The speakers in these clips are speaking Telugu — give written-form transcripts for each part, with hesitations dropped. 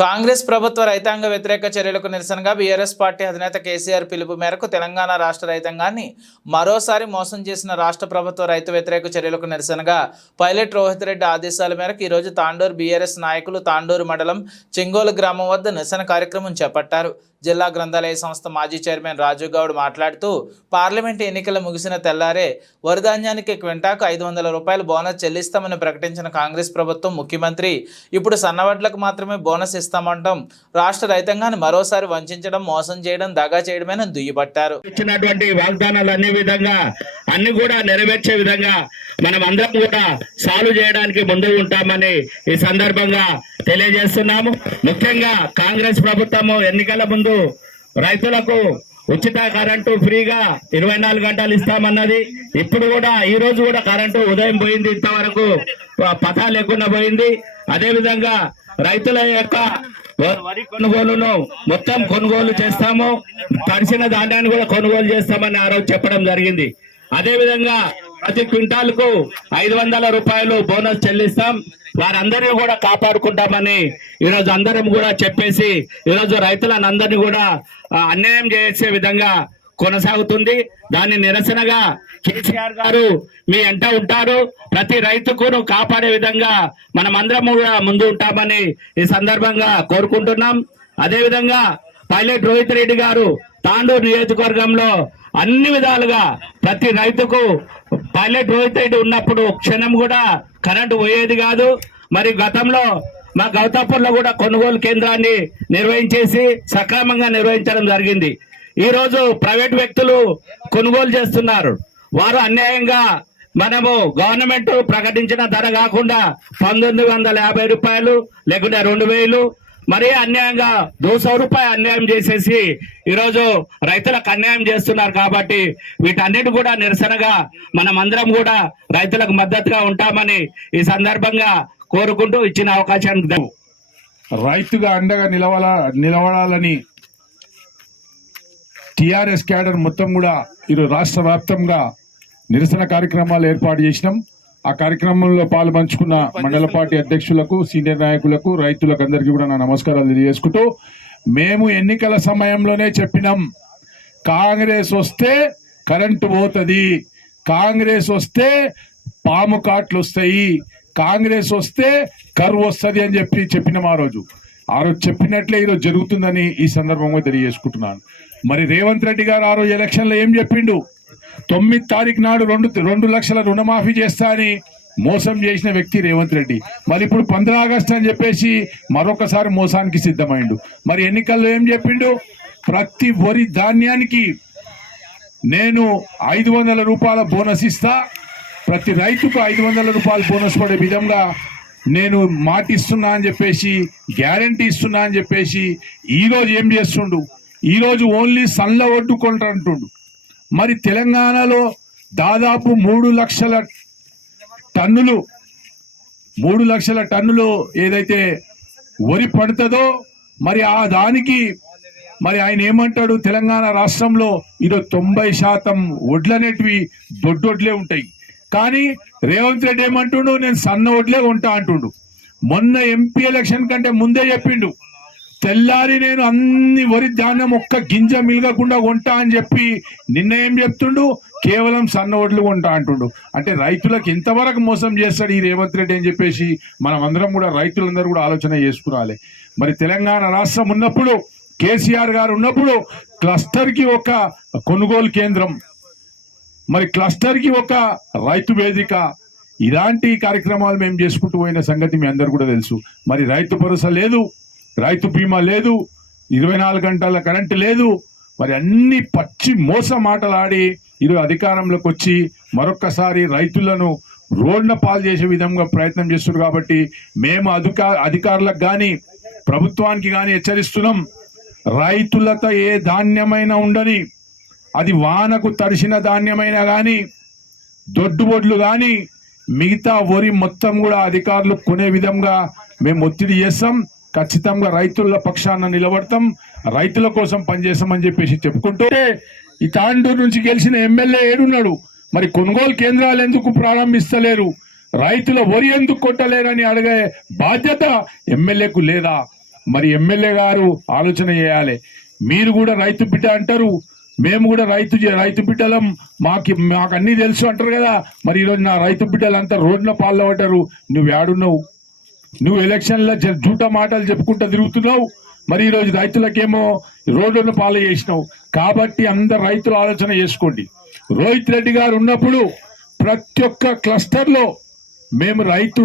కాంగ్రెస్ ప్రభుత్వ రైతాంగ వ్యతిరేక చర్యలకు నిరసనగా బీఆర్ఎస్ పార్టీ అధినేత కేసీఆర్ పిలుపు మేరకు తెలంగాణ రాష్ట్ర రైతాంగాన్ని మరోసారి మోసం చేసిన రాష్ట్ర ప్రభుత్వ రైతు వ్యతిరేక చర్యలకు నిరసనగా పైలట్ రోహిత్ రెడ్డి ఆదేశాల మేరకు ఈరోజు తాండూరు బీఆర్ఎస్ నాయకులు తాండూరు మండలం చెంగోలు గ్రామం వద్ద నిరసన కార్యక్రమం చేపట్టారు. జిల్లా గ్రంథాలయ సంస్థ మాజీ చైర్మన్ రాజు గౌడ్ మాట్లాడుతూ పార్లమెంటు ఎన్నికలు ముగిసిన తెల్లారే వరిధాన్యానికి క్వింటాకు 500 రూపాయలు బోనస్ చెల్లిస్తామని ప్రకటించిన కాంగ్రెస్ ప్రభుత్వం ముఖ్యమంత్రి ఇప్పుడు సన్నవడ్లకు మాత్రమే బోనస్ ఇస్తామంటాం రాష్ట్ర రైతాంగాన్ని మరోసారి వంచడం, మోసం చేయడం, దగా చేయడమేనని దుయ్యబట్టారు. ఇచ్చినటువంటి వాగ్దానాలు అన్ని కూడా నెరవేర్చే విధంగా మనం అందరం కూడా సాల్వ్ చేయడానికి ముందు ఉంటామని ఈ సందర్భంగా తెలియజేస్తున్నాము. ముఖ్యంగా కాంగ్రెస్ ప్రభుత్వము ఎన్నికల ముందు రైతులకు ఉచిత కరెంటు ఫ్రీగా 24 గంటలు ఇస్తామన్నది. ఇప్పుడు కూడా ఈ రోజు కూడా కరెంటు ఉదయం పోయింది, ఇంతవరకు పతా లేకుండా పోయింది. అదే విధంగా రైతుల యొక్క వరి కొనుగోలును మొత్తం కొనుగోలు చేస్తాము, తడిసిన ధాన్యాన్ని కూడా కొనుగోలు చేస్తామని ఆ రోజు చెప్పడం జరిగింది. అదే విధంగా ప్రతి క్వింటాల్కు 500 రూపాయలు బోనస్ చెల్లిస్తాం, వారందరినీ కూడా కాపాడుకుంటామని ఈరోజు అందరం కూడా చెప్పేసి ఈరోజు రైతులను అందరినీ కూడా అన్యాయం చేసే విధంగా కొనసాగుతుంది. దాన్ని నిరసనగా కేసీఆర్ గారు మీ ఎంట ఉంటారు, ప్రతి రైతుకు కాపాడే విధంగా మనం అందరం కూడా ముందు ఉంటామని ఈ సందర్భంగా కోరుకుంటున్నాం. అదే విధంగా పైలట్ రోహిత్ రెడ్డి గారు తాండూరు నియోజకవర్గంలో అన్ని విధాలుగా ప్రతి రైతుకు పైలట్ రోహిత్ రెడ్డి ఉన్నప్పుడు క్షణం కూడా కరెంటు పోయేది కాదు. మరి గతంలో మా గౌతాపూర్లో కూడా కొనుగోలు కేంద్రాన్ని నిర్వహించేసి సక్రమంగా నిర్వహించడం జరిగింది. ఈ రోజు ప్రైవేట్ వ్యక్తులు కొనుగోలు చేస్తున్నారు. వారు అన్యాయంగా మనము గవర్నమెంట్ ప్రకటించిన ధర కాకుండా 1950 రూపాయలు లేకుంటే 2000 మరీ అన్యాయంగా 200 రూపాయలు అన్యాయం చేసేసి ఈరోజు రైతులకు అన్యాయం చేస్తున్నారు. కాబట్టి వీటన్నిటి కూడా నిరసనగా మనం అందరం కూడా రైతులకు మద్దతుగా ఉంటామని ఈ సందర్భంగా కోరుకుంటూ ఇచ్చిన అవకాశానికి రైతుగా అండగా నిలబడాలని టిఆర్ఎస్ క్యాడర్ మొత్తం కూడా ఈరోజు రాష్ట్ర వ్యాప్తంగా నిరసన కార్యక్రమాలు ఏర్పాటు చేసినాం. ఆ కార్యక్రమంలో పాల్పంచుకున్న మండల పార్టీ అధ్యక్షులకు, సీనియర్ నాయకులకు, రైతులకు అందరికీ కూడా నా నమస్కారాలు తెలియజేసుకుంటూ, మేము ఎన్నికల సమయంలోనే చెప్పినాం, కాంగ్రెస్ వస్తే కరెంటు పోతుంది, కాంగ్రెస్ వస్తే పాము కాట్లు వస్తాయి, కాంగ్రెస్ వస్తే కరువు వస్తుంది అని చెప్పినాం. ఆ రోజు చెప్పినట్లే ఈరోజు జరుగుతుందని ఈ సందర్భంగా తెలియజేసుకుంటున్నాను. మరి రేవంత్ రెడ్డి గారు ఆ రోజు ఎలక్షన్లో ఏం చెప్పిండు? 9 తారీఖు నాడు 2 లక్షల రుణమాఫీ చేస్తా అని మోసం చేసిన వ్యక్తి రేవంత్ రెడ్డి. మరి ఇప్పుడు 15 ఆగస్టు అని చెప్పేసి మరొకసారి మోసానికి సిద్ధమైండు. మరి ఎన్నికల్లో ఏం చెప్పిండు? ప్రతి వరి ధాన్యానికి నేను 500 రూపాయల బోనస్ ఇస్తా, ప్రతి రైతుకు 500 రూపాయల బోనస్ పడే విధంగా నేను మాట ఇస్తున్నా అని చెప్పేసి, గ్యారంటీ ఇస్తున్నా అని చెప్పేసి ఈరోజు ఏం చేస్తుండు? ఈరోజు ఓన్లీ సన్ల ఒడ్డు కొంటారంటుండు. మరి తెలంగాణలో దాదాపు 3 లక్షల టన్నులు ఏదైతే వరి పడుతుందో మరి ఆ దానికి మరి ఆయన ఏమంటాడు? తెలంగాణ రాష్ట్రంలో ఈరోజు 90% వడ్లనేటివి దొడ్డొడ్లే ఉంటాయి. కానీ రేవంత్ రెడ్డి ఏమంటుండు? నేను సన్న వడ్లే కొంటా అంటుండు. మొన్న ఎంపీ ఎలక్షన్ కంటే ముందే చెప్పిండు, తెల్లారి నేను అన్ని వరి ధాన్యం ఒక్క గింజ మిలగకుండా కొంటా అని చెప్పి నిన్న ఏం చెప్తుండు? కేవలం సన్న వడ్లు కొంటా అంటుండు. అంటే రైతులకు ఎంతవరకు మోసం చేస్తాడు ఈ రేవంత్ రెడ్డి అని చెప్పేసి మనం అందరం కూడా రైతులందరూ కూడా ఆలోచన చేసుకురాలి. మరి తెలంగాణ రాష్ట్రం ఉన్నప్పుడు, కేసీఆర్ గారు ఉన్నప్పుడు క్లస్టర్కి ఒక కొనుగోలు కేంద్రం, మరి క్లస్టర్కి ఒక రైతు వేదిక, ఇలాంటి కార్యక్రమాలు మేము చేసుకుంటూ పోయిన సంగతి మీ అందరు కూడా తెలుసు. మరి రైతు భరోసా లేదు, రైతు బీమా లేదు, 24 గంటల కరెంటు లేదు. మరి అన్ని పచ్చి మోస మాటలాడి ఈరోజు అధికారంలోకి వచ్చి మరొక్కసారి రైతులను రోడ్ల పాలు చేసే విధంగా ప్రయత్నం చేస్తున్నారు. కాబట్టి మేము అధికారులకు కానీ ప్రభుత్వానికి కానీ హెచ్చరిస్తున్నాం, రైతులతో ఏ ధాన్యమైనా ఉండని, అది వానకు తడిసిన ధాన్యమైనా కానీ, దొడ్డుబొడ్లు కానీ, మిగతా వరి మొత్తం కూడా అధికారులు కొనే విధంగా మేము ఒత్తిడి చేస్తాం. ఖచ్చితంగా రైతుల పక్షాన నిలబడతాం, రైతుల కోసం పనిచేస్తామని చెప్పేసి చెప్పుకుంటూ, ఈ తాండూరు నుంచి గెలిచిన ఎమ్మెల్యే ఏడున్నాడు? మరి కొనుగోలు కేంద్రాలు ఎందుకు ప్రారంభిస్తలేరు? రైతుల వరి ఎందుకు కొట్టలేరని అడిగే బాధ్యత ఎమ్మెల్యేకు లేదా? మరి ఎమ్మెల్యే గారు ఆలోచన చేయాలి. మీరు కూడా రైతు బిడ్డ అంటారు, మేము కూడా రైతు బిడ్డలం, మాకు అన్ని తెలుసు అంటారు కదా. మరి ఈరోజు నా రైతు బిడ్డలంతా రోడ్ల పాల్లో పడ్డారు. నువ్వు ఏడున్నావు? నువ్వు ఎలక్షన్లో జూట మాటలు చెప్పుకుంటూ తిరుగుతున్నావు. మరి ఈరోజు రైతులకేమో రోడ్డును పాలు చేసినావు. కాబట్టి అందరు రైతులు ఆలోచన చేసుకోండి. రోహిత్ రెడ్డి గారు ఉన్నప్పుడు ప్రతి ఒక్క క్లస్టర్లో మేము రైతు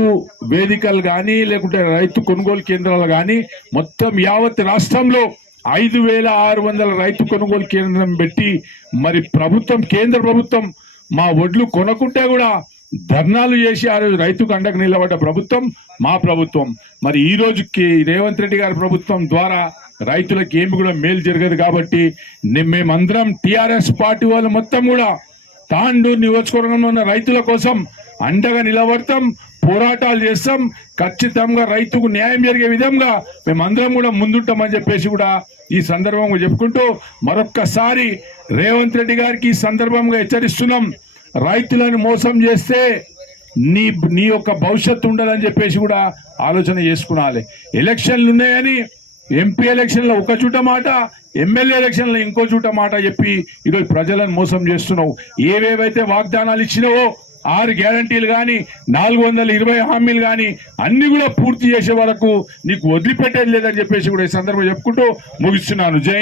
వేదికలు కానీ లేకుంటే రైతు కొనుగోలు కేంద్రాలు కానీ మొత్తం యావత్ రాష్ట్రంలో 5,600 రైతు కొనుగోలు కేంద్రం పెట్టి మరి కేంద్ర ప్రభుత్వం మా ఒడ్లు కొనకుంటే కూడా ధర్నాలు చేసి ఆ రోజు రైతుకు అండకు నిలబడ్డ ప్రభుత్వం మా ప్రభుత్వం. మరి ఈ రోజుకి రేవంత్ రెడ్డి గారి ప్రభుత్వం ద్వారా రైతులకు ఏమి కూడా మేలు జరగదు. కాబట్టి మేమందరం టిఆర్ఎస్ పార్టీ వాళ్ళు మొత్తం కూడా తాండూరు నియోజకవర్గంలో ఉన్న రైతుల కోసం అండగా నిలబడతాం, పోరాటాలు చేస్తాం. ఖచ్చితంగా రైతుకు న్యాయం జరిగే విధంగా మేమందరం కూడా ముందుంటామని చెప్పేసి కూడా ఈ సందర్భంగా చెప్పుకుంటూ మరొక్కసారి రేవంత్ రెడ్డి గారికి ఈ సందర్భంగా హెచ్చరిస్తున్నాం. రైతులను మోసం చేస్తే నీ యొక్క భవిష్యత్తు ఉండదని చెప్పేసి కూడా ఆలోచన చేసుకునాలి. ఎలక్షన్లు ఉన్నాయని ఎంపీ ఎలక్షన్లో ఒక చూట మాట, ఎమ్మెల్యే ఎలక్షన్లో ఇంకో చూట మాట చెప్పి ఈరోజు ప్రజలను మోసం చేస్తున్నావు. ఏవేవైతే వాగ్దానాలు ఇచ్చినావో 6 గ్యారంటీలు కానీ 420 హామీలు కానీ అన్ని కూడా పూర్తి చేసే వరకు నీకు వదిలిపెట్టేది లేదని చెప్పేసి కూడా ఈ సందర్భంగా చెప్పుకుంటూ ముగిస్తున్నాను. జై